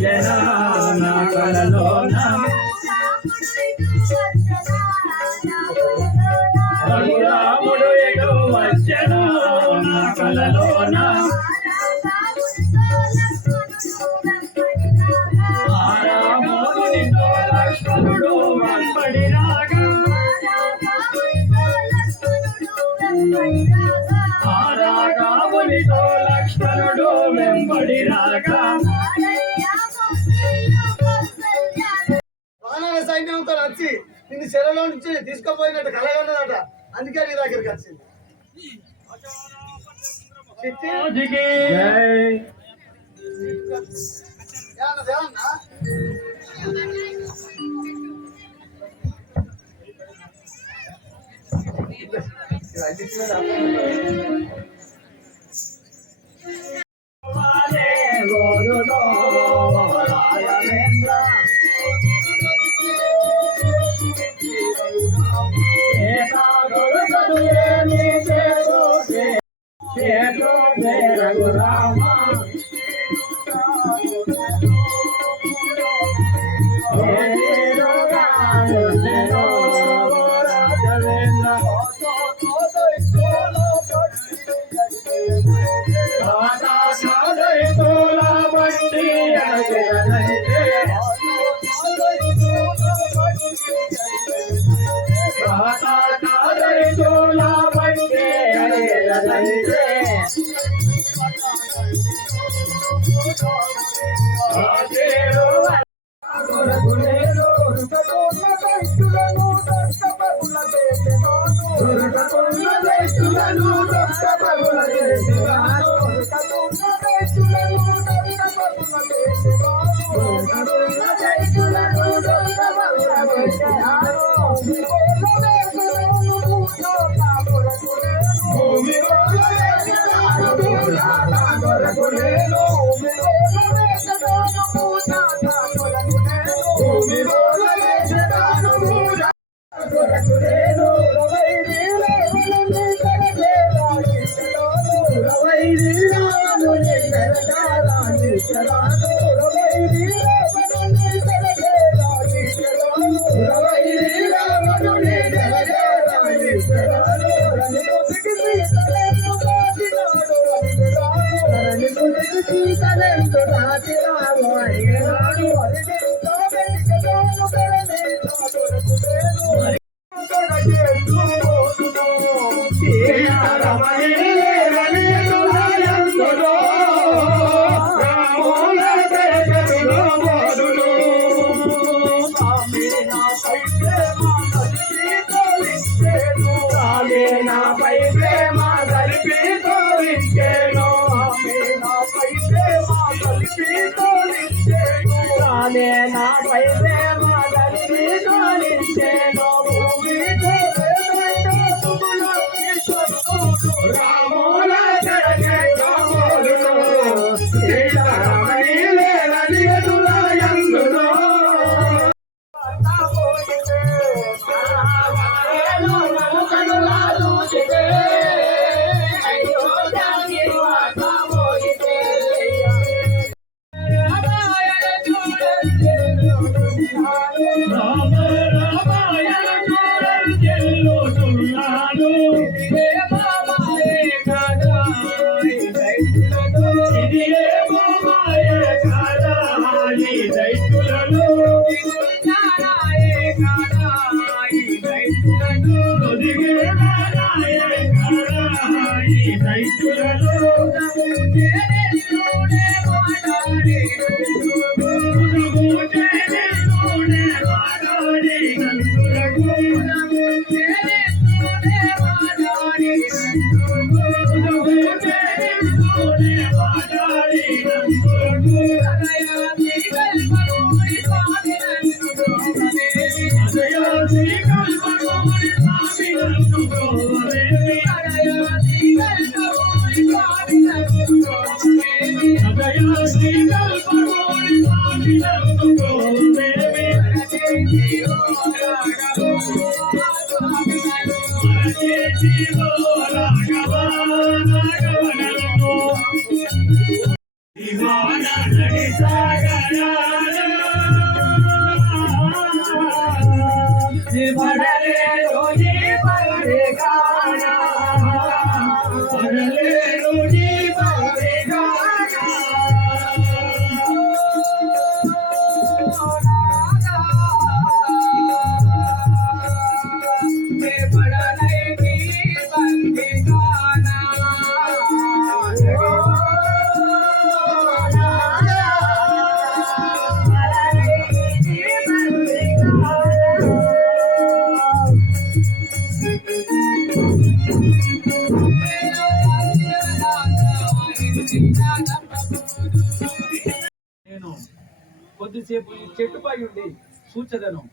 సజ్జనా నా దేవత వచ్చి నిన్ను చెరలో నుంచి తీసుకుపోయినట్టు కలగన్నదట. అందుకే నీ దగ్గరికి వచ్చింది. Oh, no. Oh. Agarra con el. Bye. సూచదనం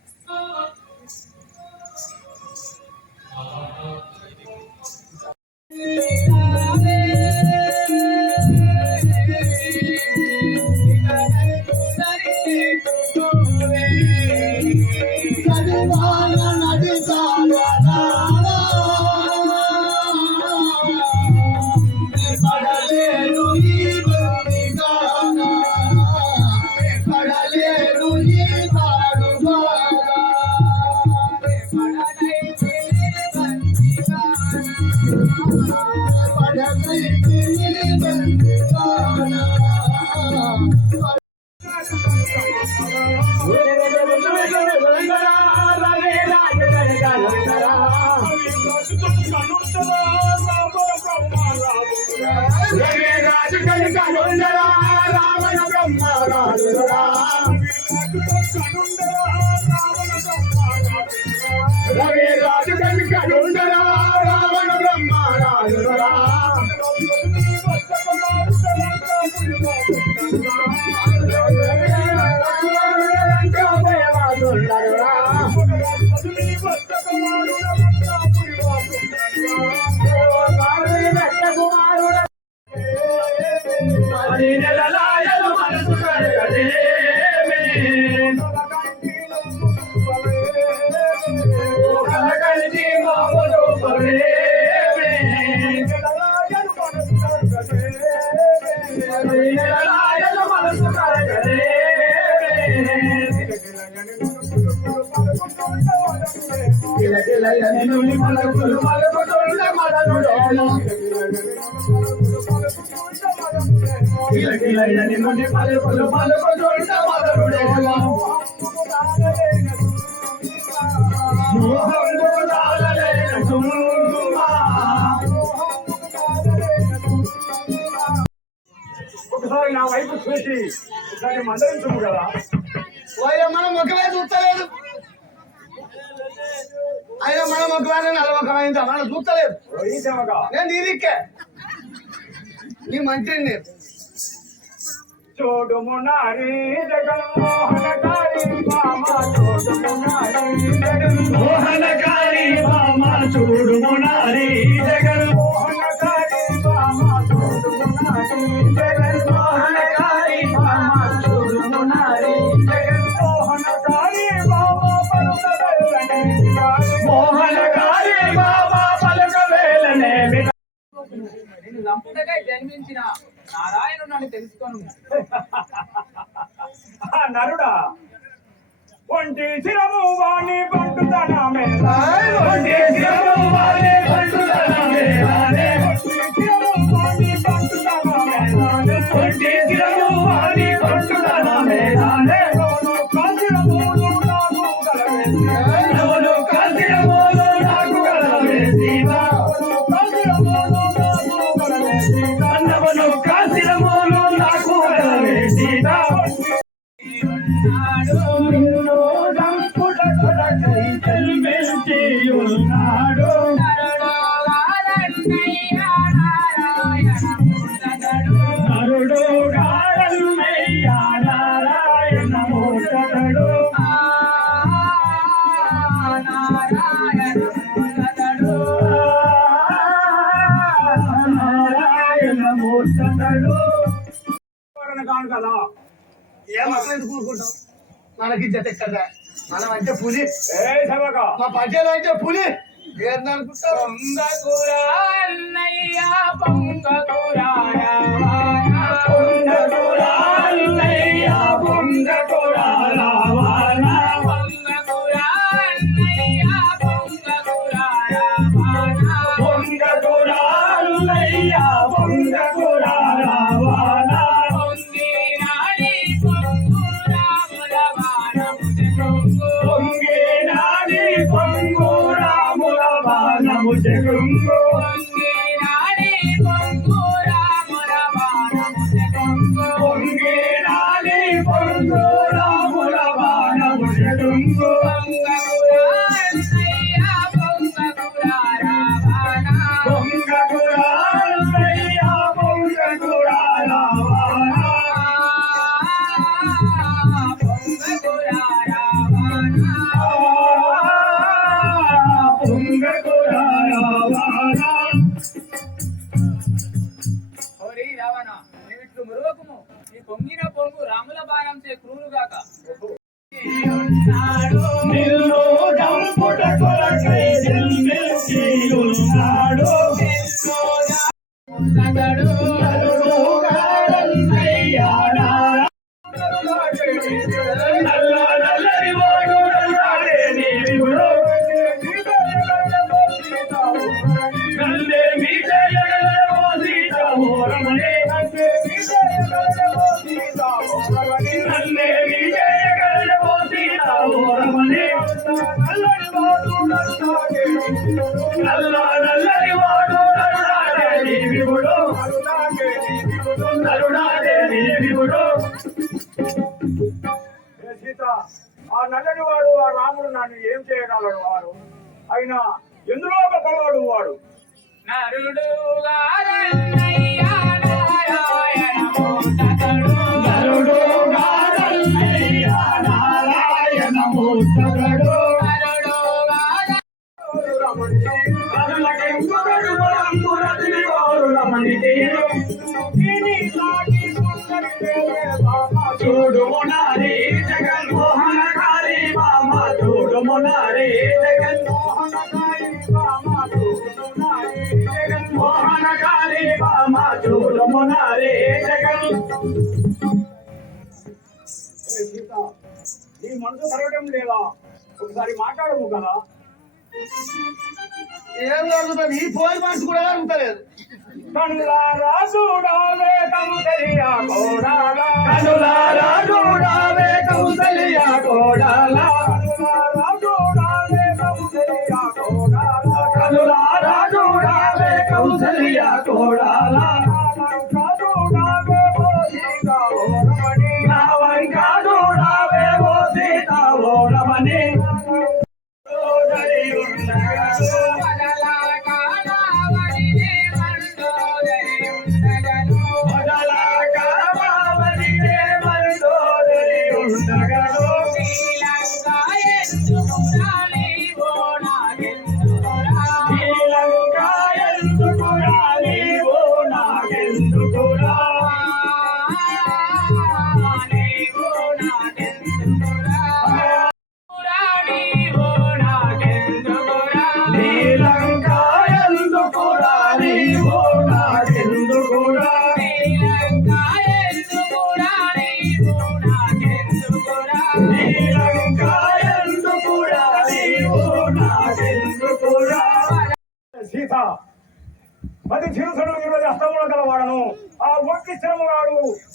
Ravi రాజు కనుక ఉండరా? ఒకసారి నా వైపు చూసి దాన్ని మందరించము కదా. వాళ్ళ మనం ఒకవైపు చూస్తలేదు. అయినా మనం ఒకవేళ నలభకం అయిందా. మనం చూస్తలేదు. నేను నీదిక్కే నీ మంచి నేను. చోడు మునారి జగన్మోహనకారి మామ చోడు మునారి జగన్మోహనకారి మామ చోడు మునారి తెలుసుకొని. నరుడా ఒంటి శిరము వాణి పంటుతనమే ఒంటి శిరము వాణి పంటుతన మనకి జత కదా మనం అంటే పులి మా పటేలు అంటే పులి. ఏందనుకుంటా ఆ నల్లని వాడు ఆ రాముడు నన్ను ఏం చేయగలడు వాడు అయినా ఎందులో గొప్పవాడు వాడు నరుడు వారు రమణి తీరు. చూడుము నారి జగన్మోహనకారి మామ చూడుము నారి జగన్మోహనకారి మోహనకారి మామ చూడుము నారి జగన్ నీ మనసు తరగడం లేదా ఒకసారి మాట్లాడము కదా ఏం జరుగుతుంది ఈ ఫోన్ మనసు కూడా జరుగుతలేదు కనులారా చూడాలే కోడాలా. కౌసల్య కోడాల. కనులారా చూడాలే తెలియ కోడాలా. కనులారా చూడావే కౌసల్య కోడాల.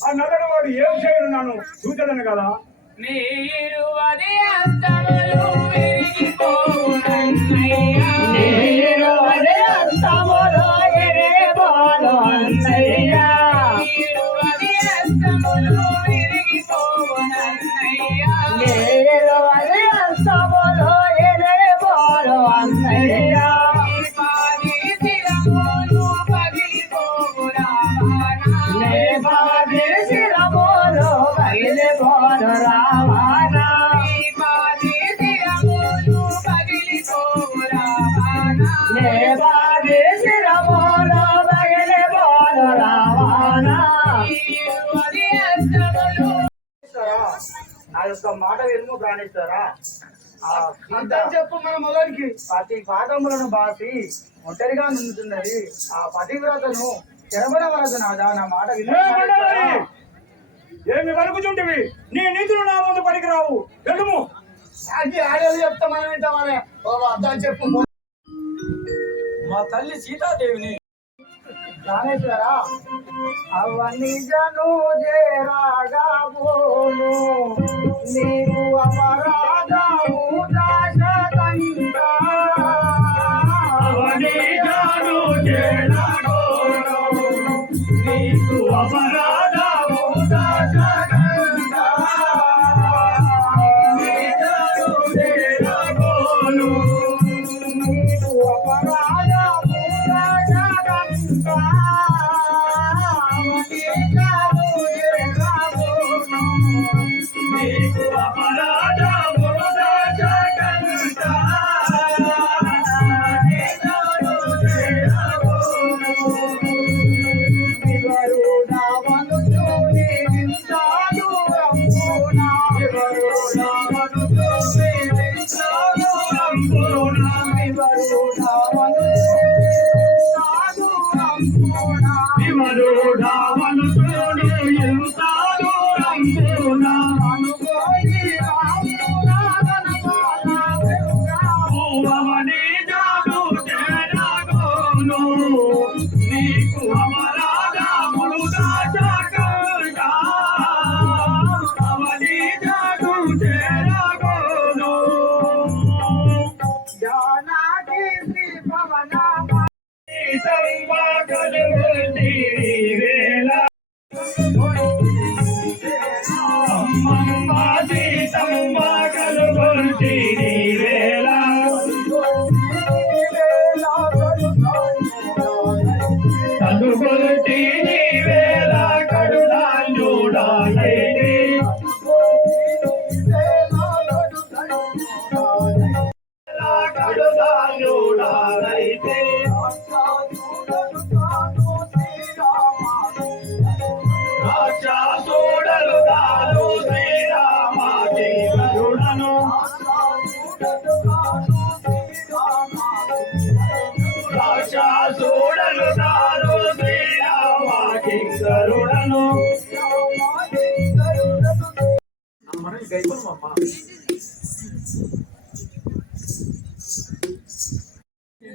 ఆ నగర వాడు ఏం చేయను నన్ను చూచదను కదా? మీరు సీత అంతా చెప్పు మన మొగడికి ప్రతి పాదములను బాసి ఒంటరిగా నిండుతున్నది. ఆ పతివ్రతను చెరబడవలదు నాదా? నా మాట! ఏమి వలుకుచుంటివి నీ నీతులు నా ముందు పనికిరావు. వెళ్ళుము. అది ఆడేది చెప్తా మనం ఓ అర్థం చెప్పు. మా తల్లి సీతాదేవిని ప్రాణేశ్వరా అవన్నీ జను జే రాగా నీవు అపరాధము One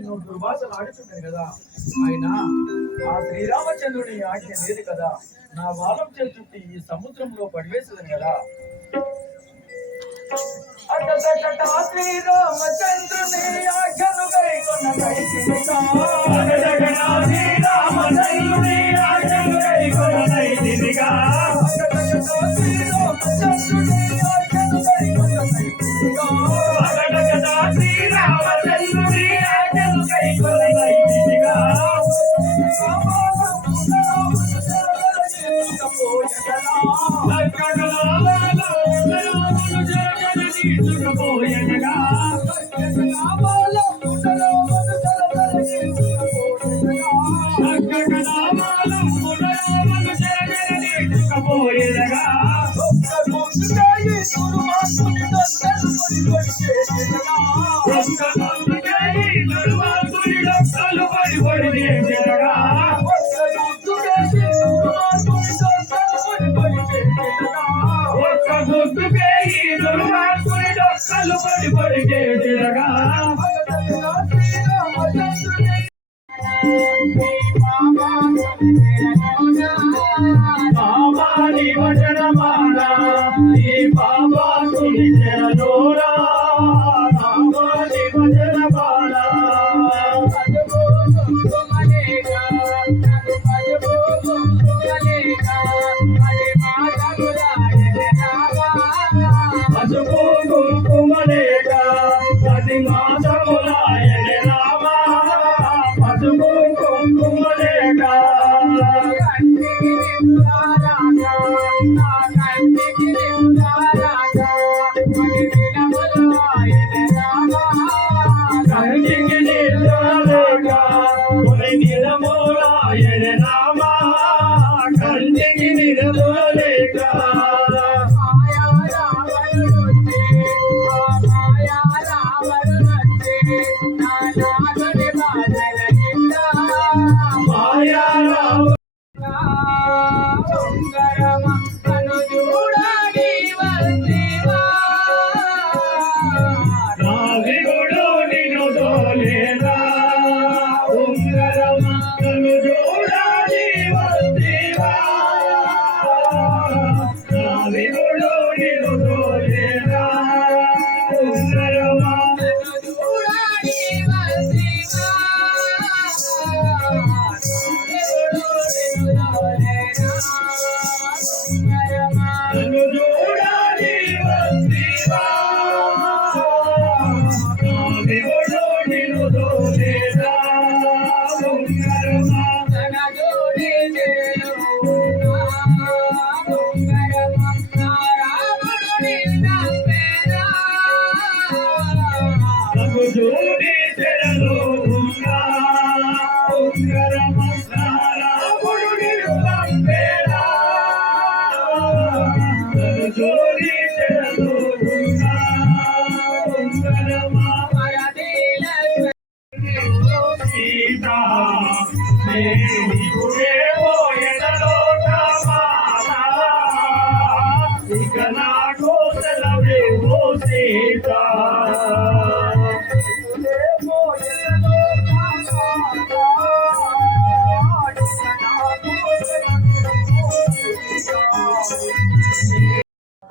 నువ్వు దుర్భాషలు ఆడుతున్నాయి కదా. ఆయన ఆ శ్రీరామచంద్రుని ఆజ్ఞ లేదు కదా. నా బాలం చేతుంటే ఈ సముద్రంలో పడివేసేదని కదా. శ్రీరామచంద్రుని ఆజ్ఞను కైకొన్న శ్రీరామచంద్రుని ఆజ్ఞను కైకొన్న శ్రీరామచంద్రుని ఆజ్ఞను కైకొన్న Thank you.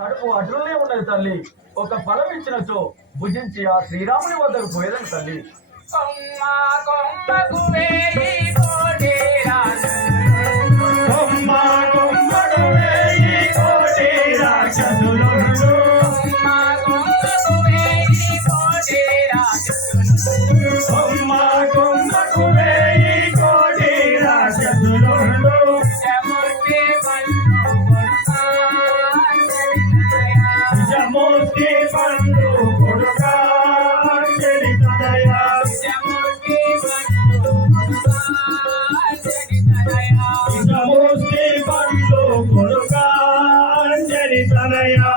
కడుపు అడ్రులే ఉన్నది తల్లి. ఒక ఫలం ఇచ్చినచో భుజించి ఆ శ్రీరాముని వద్దకు పోయేదని తల్లి. కొమ్మ தனியா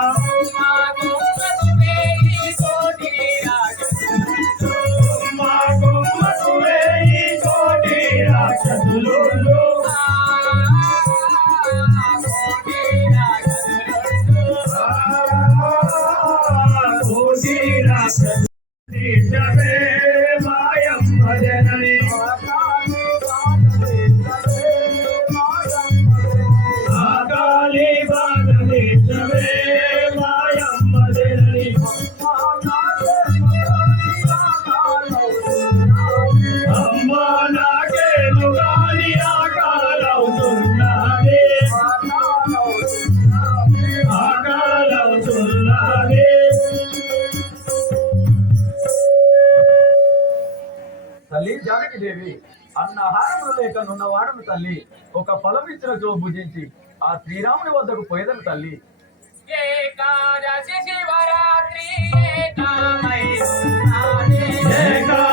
లక్ష్మీదేవి అన్న ఆహారములు లేక నున్నవాడను తల్లి. ఒక ఫలం ఇచ్చినచో భుజించి ఆ శ్రీరాముని వద్దకు పోయేదను తల్లి. శివరాత్రి ఏకా